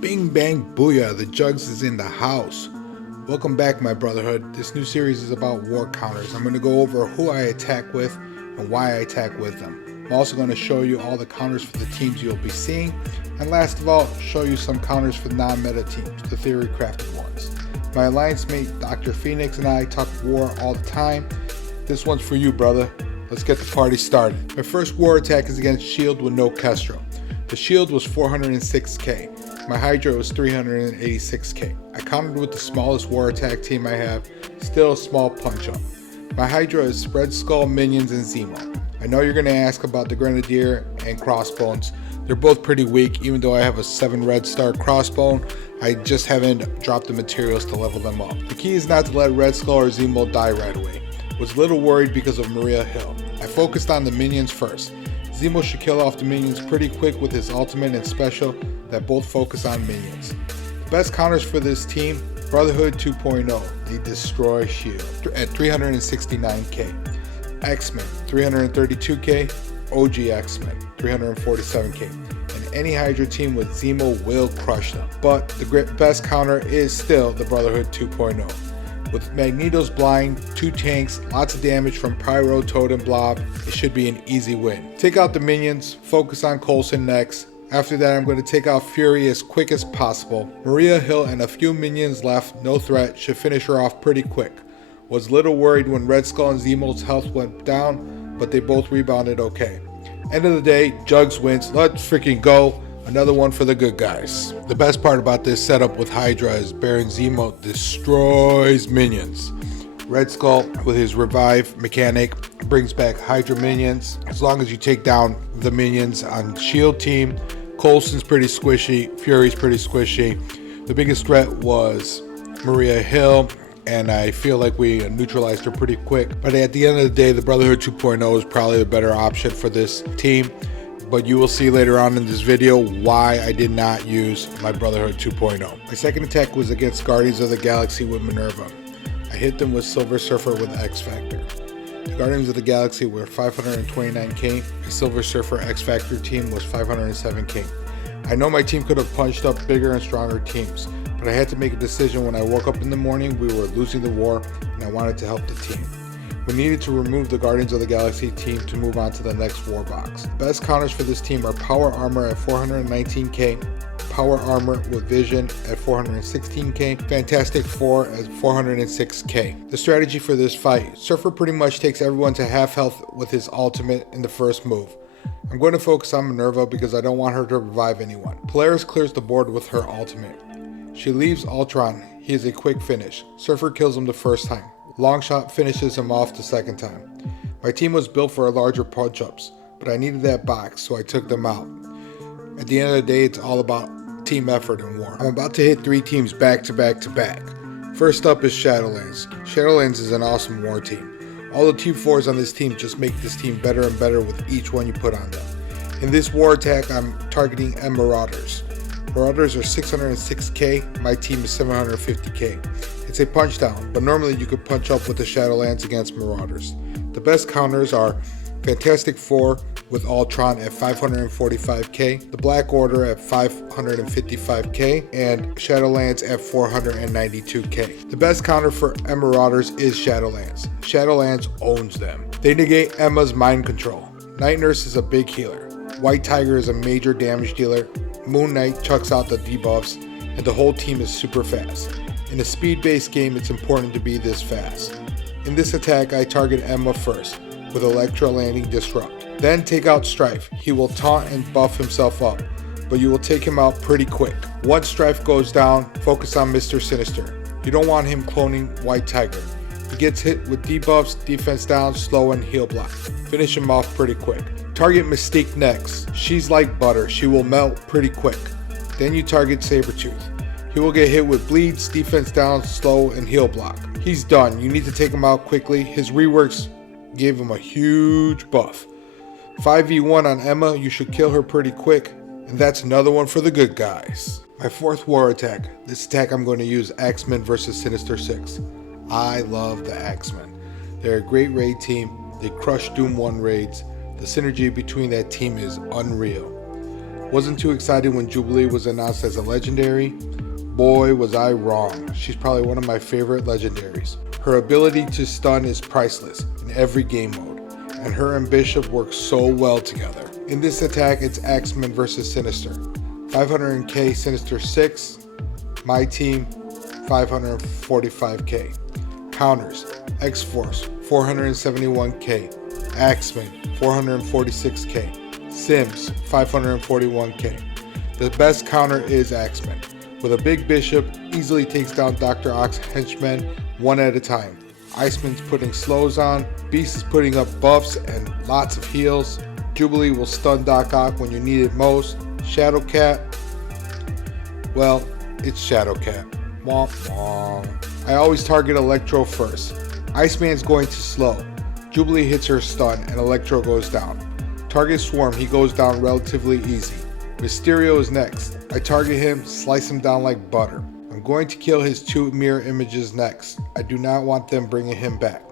Bing bang booyah, the Jugs is in the house. Welcome back, my brotherhood. This new series is about war counters. I'm going to go over who I attack with and why I attack with them. I'm also going to show you all the counters for the teams you'll be seeing. And last of all, show you some counters for non-meta teams, the theory crafted ones. My alliance mate, Dr. Phoenix, and I talk war all the time. This one's for you, brother. Let's get the party started. My first war attack is against Shield with no Kestrel. The Shield was 406k. My Hydra was 386k. I countered with the smallest war attack team I have, still a small punch up. My Hydra is Red Skull, Minions, and Zemo. I know you're going to ask about the Grenadier and Crossbones. They're both pretty weak, even though I have a 7 red star Crossbone. I just haven't dropped the materials to level them up. The key is not to let Red Skull or Zemo die right away. Was a little worried because of Maria Hill. I focused on the minions first. Zemo should kill off the minions pretty quick with his ultimate and special that both focus on minions. The best counters for this team, Brotherhood 2.0, they destroy Shield at 369k. X-Men 332k, OG X-Men 347k. And any Hydra team with Zemo will crush them. But the best counter is still the Brotherhood 2.0. With Magneto's Blind, 2 tanks, lots of damage from Pyro, Toad, and Blob, it should be an easy win. Take out the minions, focus on Coulson next. After that, I'm going to take out Fury as quick as possible. Maria Hill and a few minions left, no threat, should finish her off pretty quick. Was a little worried when Red Skull and Zemo's health went down, but they both rebounded okay. End of the day, Jugs wins, let's freaking go. Another one for the good guys. The best part about this setup with Hydra is Baron Zemo destroys minions. Red Skull with his revive mechanic brings back Hydra minions. As long as you take down the minions on Shield team, Coulson's pretty squishy, Fury's pretty squishy. The biggest threat was Maria Hill, and I feel like we neutralized her pretty quick. But at the end of the day, the Brotherhood 2.0 is probably the better option for this team. But you will see later on in this video why I did not use my Brotherhood 2.0. My second attack was against Guardians of the Galaxy with Minerva. I hit them with Silver Surfer with X Factor. The Guardians of the Galaxy were 529k. My Silver Surfer X Factor team was 507k. I know my team could have punched up bigger and stronger teams, but I had to make a decision when I woke up in the morning. We were losing the war and I wanted to help the team. We needed to remove the Guardians of the Galaxy team to move on to the next war box. The best counters for this team are Power Armor at 419k, Power Armor with Vision at 416k, Fantastic Four at 406k. The strategy for this fight, Surfer pretty much takes everyone to half health with his ultimate in the first move. I'm going to focus on Minerva because I don't want her to revive anyone. Polaris clears the board with her ultimate. She leaves Ultron, he is a quick finish. Surfer kills him the first time. Longshot finishes him off the second time. My team was built for larger punch-ups, but I needed that box, so I took them out. At the end of the day, it's all about team effort in war. I'm about to hit 3 teams back to back to back. First up is Shadowlands. Shadowlands is an awesome war team. All the Team 4s on this team just make this team better and better with each one you put on them. In this war attack, I'm targeting Marauders. Marauders are 606k, my team is 750k. It's a punch down, but normally you could punch up with the Shadowlands against Marauders. The best counters are Fantastic Four with Ultron at 545k, the Black Order at 555k, and Shadowlands at 492k. The best counter for Marauders is Shadowlands. Shadowlands owns them. They negate Emma's mind control. Night Nurse is a big healer. White Tiger is a major damage dealer. Moon Knight chucks out the debuffs, and the whole team is super fast. In a speed-based game, it's important to be this fast. In this attack, I target Emma first, with Elektra landing Disrupt. Then take out Strife. He will taunt and buff himself up, but you will take him out pretty quick. Once Strife goes down, focus on Mr. Sinister. You don't want him cloning White Tiger. He gets hit with debuffs, defense down, slow, and heal block. Finish him off pretty quick. Target Mystique next. She's like butter. She will melt pretty quick. Then you target Sabretooth. He will get hit with bleeds, defense down, slow, and heal block. He's done. You need to take him out quickly. His reworks gave him a huge buff. 5v1 on Emma, you should kill her pretty quick. And that's another one for the good guys. My fourth war attack. This attack I'm going to use X-Men versus Sinister Six. I love the X-Men. They're a great raid team. They crush Doom 1 raids. The synergy between that team is unreal. Wasn't too excited when Jubilee was announced as a legendary. Boy, was I wrong. She's probably one of my favorite legendaries. Her ability to stun is priceless in every game mode, and her and Bishop work so well together. In this attack, it's Axeman versus Sinister. 500k Sinister 6, my team 545k. Counters: X-Force 471k, Axeman 446k, Sims 541k. The best counter is Axeman. With a big Bishop, easily takes down Dr. Ock's henchmen one at a time. Iceman's putting slows on, Beast is putting up buffs and lots of heals. Jubilee will stun Doc Ock when you need it most. Shadowcat, well, it's Shadowcat. Womp womp. I always target Electro first. Iceman's going too slow. Jubilee hits her stun and Electro goes down. Target Swarm, he goes down relatively easy. Mysterio is next. I target him, slice him down like butter. I'm going to kill his 2 mirror images next. I do not want them bringing him back.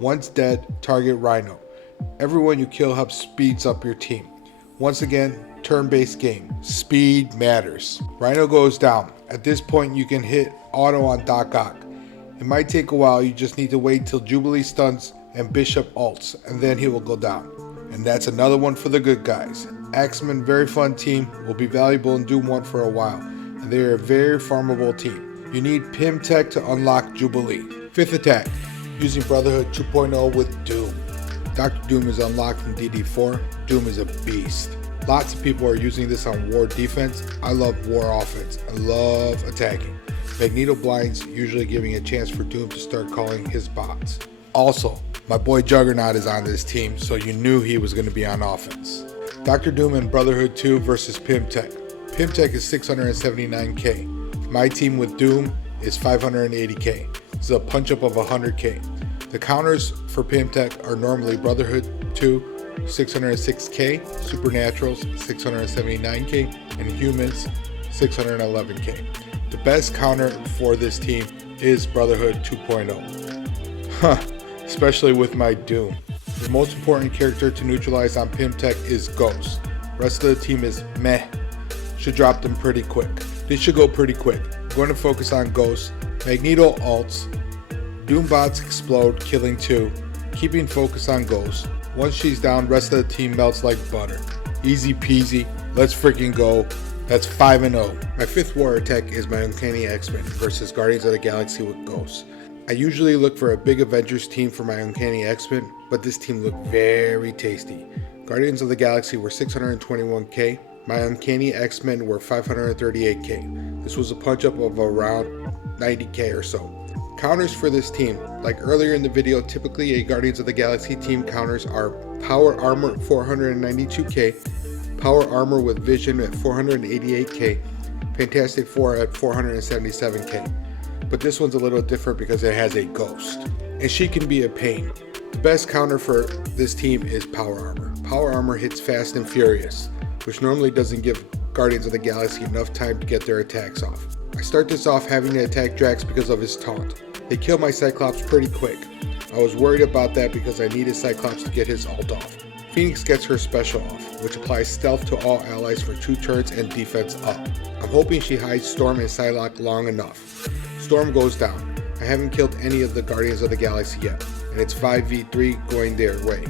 Once dead, target Rhino. Everyone you kill helps speeds up your team. Once again, turn-based game. Speed matters. Rhino goes down. At this point, you can hit auto on Doc Ock. It might take a while, you just need to wait till Jubilee stuns and Bishop ults, and then he will go down. And that's another one for the good guys. Axeman, very fun team, will be valuable in Doom 1 for a while, and they are a very farmable team. You need Pym Tech to unlock Jubilee. 5th attack, using Brotherhood 2.0 with Doom. Dr. Doom is unlocked in DD4. Doom is a beast. Lots of people are using this on war defense. I love war offense. I love attacking. Magneto blinds, usually giving a chance for Doom to start calling his bots. Also, my boy Juggernaut is on this team, so you knew he was going to be on offense. Dr. Doom and Brotherhood 2 versus Pym Tech. Pym Tech is 679k. My team with Doom is 580k. This is a punch up of 100k. The counters for Pym Tech are normally Brotherhood 2, 606k, Supernaturals 679k, and Humans 611k. The best counter for this team is Brotherhood 2.0. Especially with my Doom. The most important character to neutralize on Pym Tech is Ghost. Rest of the team is meh. Should drop them pretty quick. This should go pretty quick. I'm going to focus on Ghost. Magneto ults. Doom bots explode, killing 2. Keeping focus on Ghost. Once she's down, rest of the team melts like butter. Easy peasy. Let's freaking go. That's 5-0. My 5th war attack is my Uncanny X-Men versus Guardians of the Galaxy with Ghost. I usually look for a big Avengers team for my Uncanny X-Men, but this team looked very tasty. Guardians of the Galaxy were 621k. My Uncanny X-Men were 538k. This was a punch up of around 90k or so. Counters for this team, like earlier in the video, typically a Guardians of the Galaxy team counters are Power Armor at 492k, Power Armor with Vision at 488k, Fantastic Four at 477k. But this one's a little different because it has a Ghost, and she can be a pain. The best counter for this team is Power Armor. Power Armor hits fast and furious, which normally doesn't give Guardians of the Galaxy enough time to get their attacks off. I start this off having to attack Drax because of his taunt. They kill my Cyclops pretty quick. I was worried about that because I needed Cyclops to get his ult off. Phoenix gets her special off, which applies stealth to all allies for 2 turns and defense up. I'm hoping she hides Storm and Psylocke long enough. Storm goes down. I haven't killed any of the Guardians of the Galaxy yet, and it's 5v3 going their way.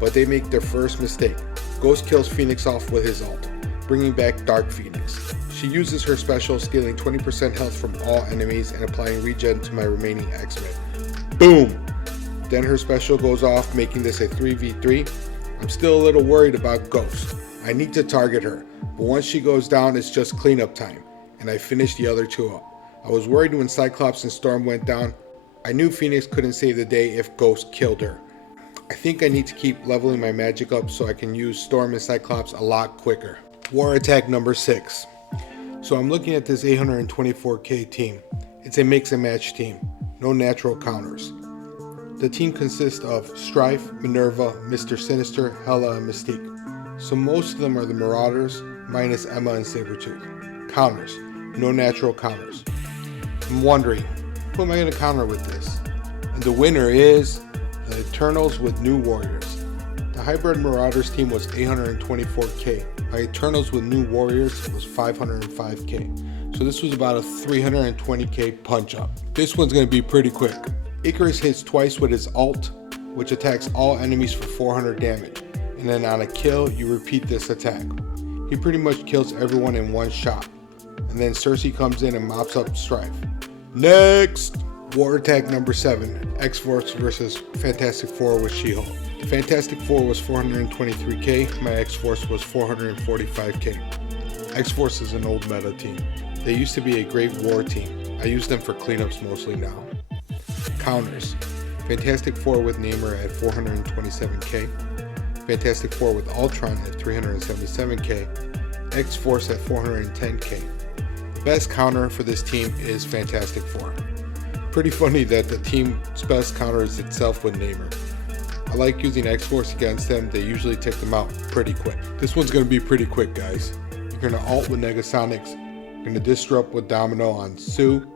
But they make their first mistake. Ghost kills Phoenix off with his ult, bringing back Dark Phoenix. She uses her special, stealing 20% health from all enemies and applying regen to my remaining X-Men. Boom! Then her special goes off, making this a 3v3. I'm still a little worried about Ghost. I need to target her, but once she goes down, it's just cleanup time, and I finish the other 2 up. I was worried when Cyclops and Storm went down. I knew Phoenix couldn't save the day if Ghost killed her. I think I need to keep leveling my magic up so I can use Storm and Cyclops a lot quicker. War attack number 6. So I'm looking at this 824k team. It's a mix and match team, no natural counters. The team consists of Strife, Minerva, Mr. Sinister, Hela, and Mystique. So most of them are the Marauders, minus Emma and Sabretooth. Counters, no natural counters. I'm wondering, who am I going to counter with this? And the winner is the Eternals with New Warriors. The Hybrid Marauders team was 824k. My Eternals with New Warriors was 505k. So this was about a 320k punch up. This one's going to be pretty quick. Icarus hits twice with his ult, which attacks all enemies for 400 damage. And then on a kill, you repeat this attack. He pretty much kills everyone in one shot. And then Cersei comes in and mops up Strife. Next! War attack number 7, X-Force versus Fantastic Four with She-Hulk. The Fantastic Four was 423k, my X-Force was 445k. X-Force is an old meta team. They used to be a great war team. I use them for cleanups mostly now. Counters. Fantastic Four with Namor at 427k. Fantastic Four with Ultron at 377k. X-Force at 410k. The best counter for this team is Fantastic Four. Pretty funny that the team's best counter is itself with Namor. I like using X-Force against them, they usually take them out pretty quick. This one's going to be pretty quick, guys. You're going to ult with Negasonics, you're going to disrupt with Domino on Sue,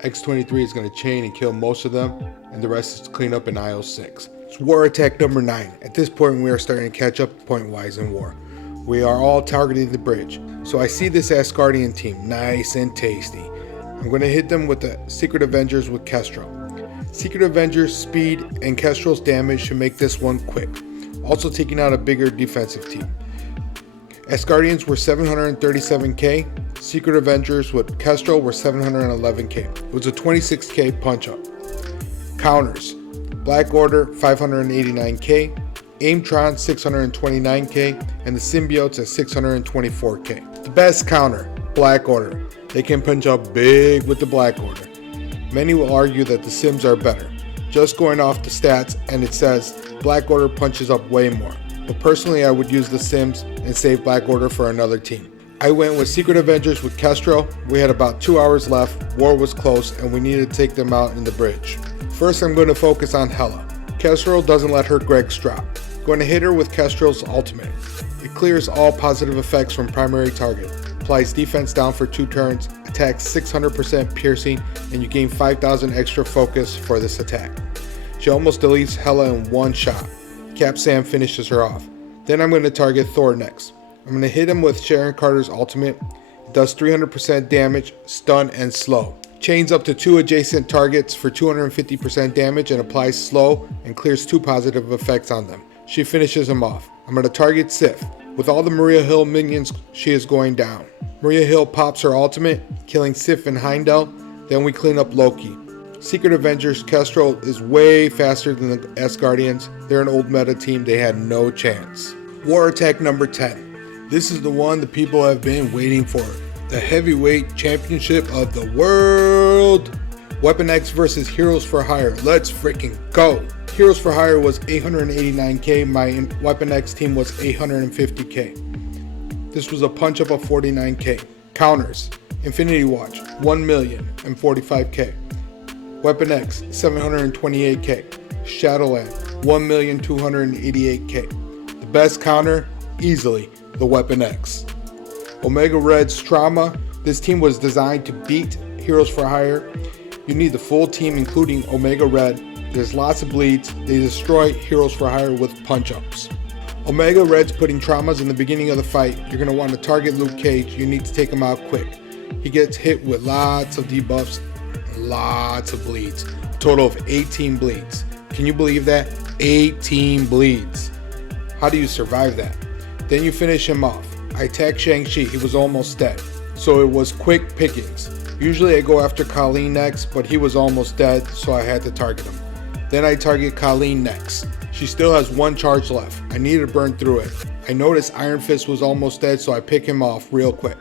X-23 is going to chain and kill most of them, and the rest is clean up in IO6. It's war attack number 9. At this point we are starting to catch up point-wise in war. We are all targeting the bridge. So I see this Asgardian team, nice and tasty. I'm going to hit them with the Secret Avengers with Kestrel. Secret Avengers speed and Kestrel's damage should make this one quick, also taking out a bigger defensive team. Asgardians were 737k, Secret Avengers with Kestrel were 711k. It was a 26k punch up. Counters. Black Order 589k, Aimtron 629k, and the Symbiotes at 624k. The best counter, Black Order. They can punch up big with the Black Order. Many will argue that the Sims are better, just going off the stats, and it says Black Order punches up way more. But personally I would use the Sims and save Black Order for another team. I went with Secret Avengers with Kestrel. We had about 2 hours left, war was close, and we needed to take them out in the bridge. First I'm going to focus on Hela. Kestrel doesn't let her Gregs drop. Going to hit her with Kestrel's ultimate. It clears all positive effects from primary target, applies defense down for 2 turns, attacks 600% piercing, and you gain 5,000 extra focus for this attack. She almost deletes Hela in one shot. Cap Sam finishes her off. Then I'm going to target Thor next. I'm going to hit him with Sharon Carter's ultimate. It does 300% damage, stun, and slow. Chains up to 2 adjacent targets for 250% damage and applies slow and clears 2 positive effects on them. She finishes him off. I'm going to target Sif. With all the Maria Hill minions, she is going down. Maria Hill pops her ultimate, killing Sif and Heimdall. Then we clean up Loki. Secret Avengers Kestrel is way faster than the Asgardians. They're an old meta team, they had no chance. War attack number 10. This is the one the people have been waiting for. The heavyweight championship of the world. Weapon X versus Heroes for Hire. Let's freaking go. Heroes for Hire was 889k, my Weapon X team was 850k. This was a punch up of 49k. Counters. Infinity Watch, 1,045k. Weapon X, 728k. Shadowland, 1,288k. The best counter, easily, the Weapon X. Omega Red's Trauma. This team was designed to beat Heroes for Hire. You need the full team including Omega Red. There's lots of bleeds. They destroy Heroes for Hire with punch-ups. Omega Red's putting traumas in the beginning of the fight. You're going to want to target Luke Cage. You need to take him out quick. He gets hit with lots of debuffs, lots of bleeds. A total of 18 bleeds. Can you believe that? 18 bleeds. How do you survive that? Then you finish him off. I attacked Shang-Chi. He was almost dead. So it was quick pickings. Usually I go after Colleen next, but he was almost dead, so I had to target him. Then I target Colleen next. She still has 1 charge left. I need to burn through it. I noticed Iron Fist was almost dead, so I pick him off real quick.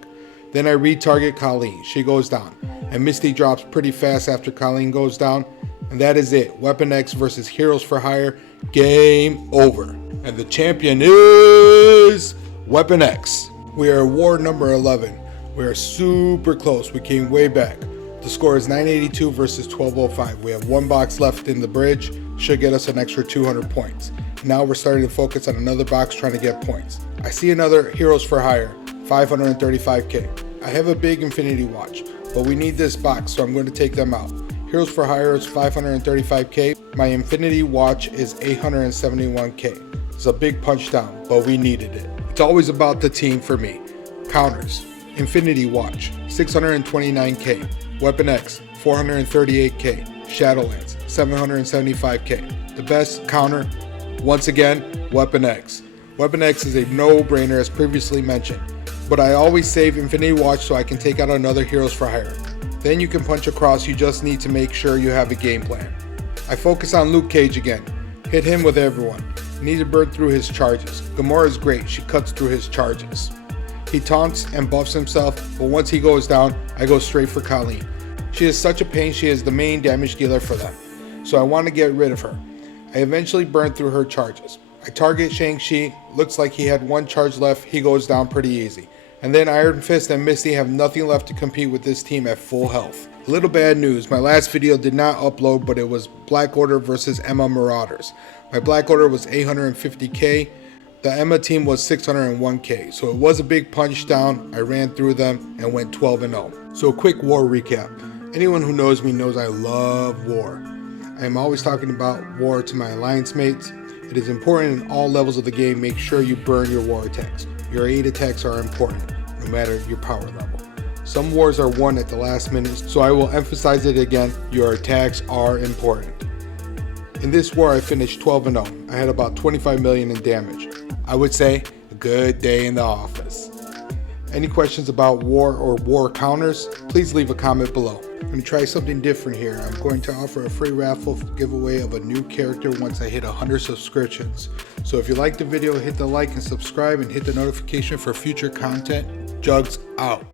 Then I retarget Colleen. She goes down. And Misty drops pretty fast after Colleen goes down. And that is it. Weapon X versus Heroes for Hire. Game over. And the champion is Weapon X. We are war number 11. We are super close. We came way back. The score is 982 versus 1205. We have 1 box left in the bridge. Should get us an extra 200 points. Now we're starting to focus on another box trying to get points. I see another Heroes for Hire, 535k. I have a big Infinity Watch, but we need this box, so I'm going to take them out. Heroes for Hire is 535k. My Infinity Watch is 871k. It's a big punch down, but we needed it. It's It's always about the team for me. Counters: Infinity Watch, 629k. Weapon X, 438k. Shadowlands, 775k. The best counter, once again, Weapon X. Weapon X is a no-brainer as previously mentioned, but I always save Infinity Watch so I can take out another Heroes for Hire. Then you can punch across, you just need to make sure you have a game plan. I focus on Luke Cage again. Hit him with everyone. Need to burn through his charges. Gamora is great, she cuts through his charges. He taunts and buffs himself, but once he goes down, I go straight for Colleen. She is such a pain, she is the main damage dealer for them, so I want to get rid of her. I eventually burn through her charges. I target Shang-Chi, looks like he had one charge left, he goes down pretty easy. And then Iron Fist and Misty have nothing left to compete with this team at full health. A little bad news, my last video did not upload, but it was Black Order versus Emma Marauders. My Black Order was 850k, the Emma team was 601k, so it was a big punch down. I ran through them and went 12-0. So a quick war recap. Anyone who knows me knows I love war. I am always talking about war to my alliance mates. It is important in all levels of the game, make sure you burn your war attacks. Your aid attacks are important, no matter your power level. Some wars are won at the last minute, so I will emphasize it again, your attacks are important. In this war I finished 12-0. I had about 25 million in damage. I would say, a good day in the office. Any questions about war or war counters, please leave a comment below. I'm going to try something different here. I'm going to offer a free raffle giveaway of a new character once I hit 100 subscriptions. So if you liked the video, hit the like and subscribe and hit the notification for future content. Jugs out.